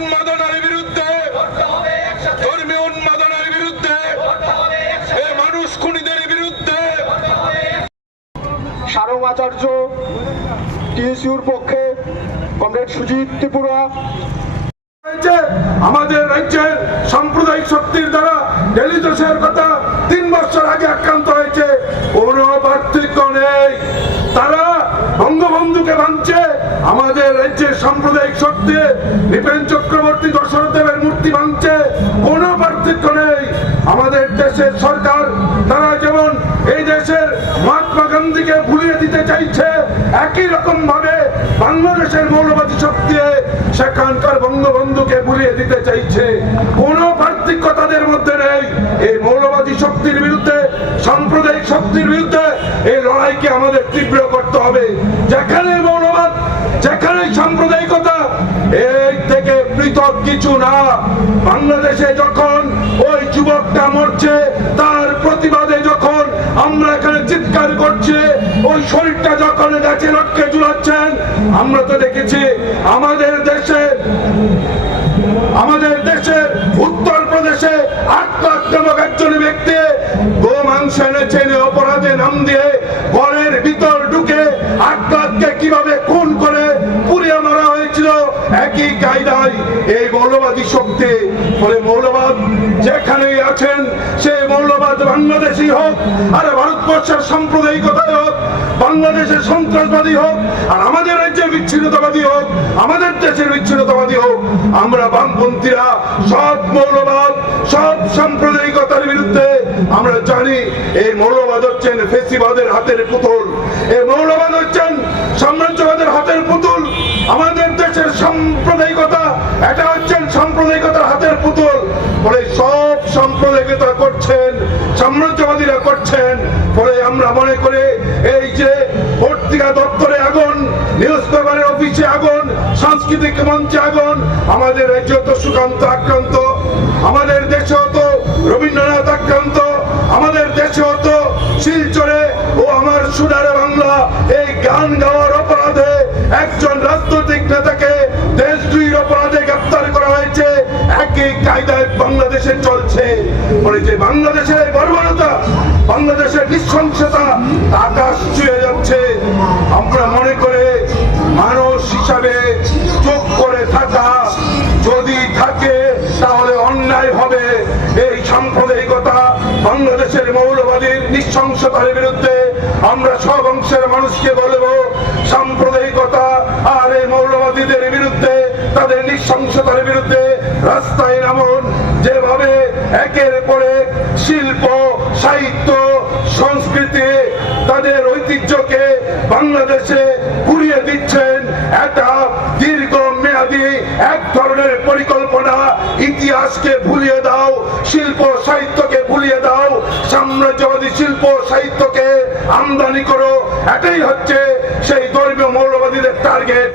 উন্মাদনার বিরুদ্ধে ধর্মীয় উন্মাদনার বিরুদ্ধে মানুষ খুনিদের বিরুদ্ধে। সারং আচার্য টিএসইউর পক্ষে কমরেড সুজিত ত্রিপুরা। আমাদের রাজ্যের সাম্প্রদায়িক শক্তির দ্বারা ডেলিটেশনের কথা তিন বছর আগে আক্রান্ত হয়েছে। কোনো পার্থক্য নেই। তারা বঙ্গবন্ধুকে ভাঙছে আমাদের রাজ্যের সাম্প্রদায়িক শক্তি নৃপেন চক্রবর্তী দশরথ দেবের মূর্তি ভাঙছে, কোনো পার্থক্য নেই। আমাদের দেশের সরকার, তারা যেমন এই দেশের মহাত্মা গান্ধীকে ভুলিয়ে দিতে চাইছে, একই রকম ভাবে বাংলাদেশের মৌলবাদী শক্তি সেখানকার বঙ্গবন্ধুকে ভুলিয়ে দিতে চাইছে। কোনো পার্থক্য তাদের মধ্যে নেই। এই মৌলবাদী শক্তির বিরুদ্ধে, সাম্প্রদায়িক শক্তির বিরুদ্ধে এই লড়াইকে আমাদের তীব্র করতে হবে যেখানে মৌলবাদ যেখানে সাম্প্রদায়িকতা এই থেকে পৃথক কিছু না। বাংলাদেশে যখন ওই যুবকটা মরছে, তার প্রতিবাদে যখন আমরা এখানে চিৎকার করছি, ওই শরীরটা যখন গাছে লটকে ঝুলাচ্ছেন, আমরা তো দেখেছি আমাদের দেশে, আমাদের দেশের উত্তর প্রদেশে নামক একজন ব্যক্তি গো মাংস এনেছে এনে অপরাধে নাম দিয়ে মৌলবাদী শক্তি। ফলে মৌলবাদ যেখানেই আছেন, সে মৌলবাদ বাংলাদেশি হোক, আর ভারতবর্ষের সাম্প্রদায়িকতায় হোক, বাংলাদেশের সন্ত্রাসবাদী হোক, আর আমাদের রাজ্যের বিচ্ছিন্নতাবাদী হোক, আমাদের দেশের বিচ্ছিন্নতাবাদী হোক, আমরা বামপন্থীরা সব মৌলবাদ সব সাম্প্রদায়িকতার বিরুদ্ধে আমরা জানি, এই মৌলবাদ হচ্ছেন ফেসিবাদের হাতের পুতুল। এই মৌলবাদ হচ্ছেন সাম্রাজ্যবাদের হাতের পুতুল আমাদের দেশের সাম্প্রদায়িকতা এটা হচ্ছেন সাম্প্রদায়িকতার হাতের পুতুল ফলে সব সাম্প্রদায়িকতা করছেন, সাম্রাজ্যবাদীরা করছেন। ফলে আমরা মনে করে এই যে পত্রিকা দপ্তরে আগুন, নিউজ পেপারের অফিসে আগুন, সাংস্কৃতিক মঞ্চে আগুন, আমাদের রাজ্য তো সুকান্ত আক্রান্ত, আমাদের দেশে তো রবীন্দ্রনাথ আক্রান্ত, আমাদের দেশে তো শিলচরে ও আমার সুনারে বাংলা এই গান গাওয়ার অপরাধে একজন রাজনৈতিক নেতাকে দেশ দুইয়ের অপরাধে কায়দায় বাংলাদেশে চলছে? যে বাংলাদেশের বর্বরতা, বাংলাদেশের নৃশংসতা আকাশ যাচ্ছে। আমরা মনে করে মানুষ হিসাবে চোখ করে থাকা যদি থাকে, তাহলে অন্যায় হবে। এই সাম্প্রদায়িকতা বাংলাদেশের মৌলবাদীর নৃশংসতার বিরুদ্ধে আমরা সব অংশের মানুষকে বলব, সাম্প্রদায়িকতা আর এই মৌলবাদীদের বিরুদ্ধে, তাদের নৃশংসতার বিরুদ্ধে রাস্তায় নামুন, যেভাবে একের পরে শিল্প, সাহিত্য, সংস্কৃতি তাদের ঐতিহ্যকে বাংলাদেশে ঘুরিয়ে দিচ্ছেন একটা দীর্ঘ মেয়াদী এক ধরনের পরিকল্পনা। ইতিহাসকে ভুলিয়ে দাও, শিল্প, সাহিত্যকে ভুলিয়ে দাও, সাম্রাজ্যবাদী শিল্প, সাহিত্যকে আমদানি করো। এটাই হচ্ছে সেই ধর্মীয় মৌলবাদীদের টার্গেট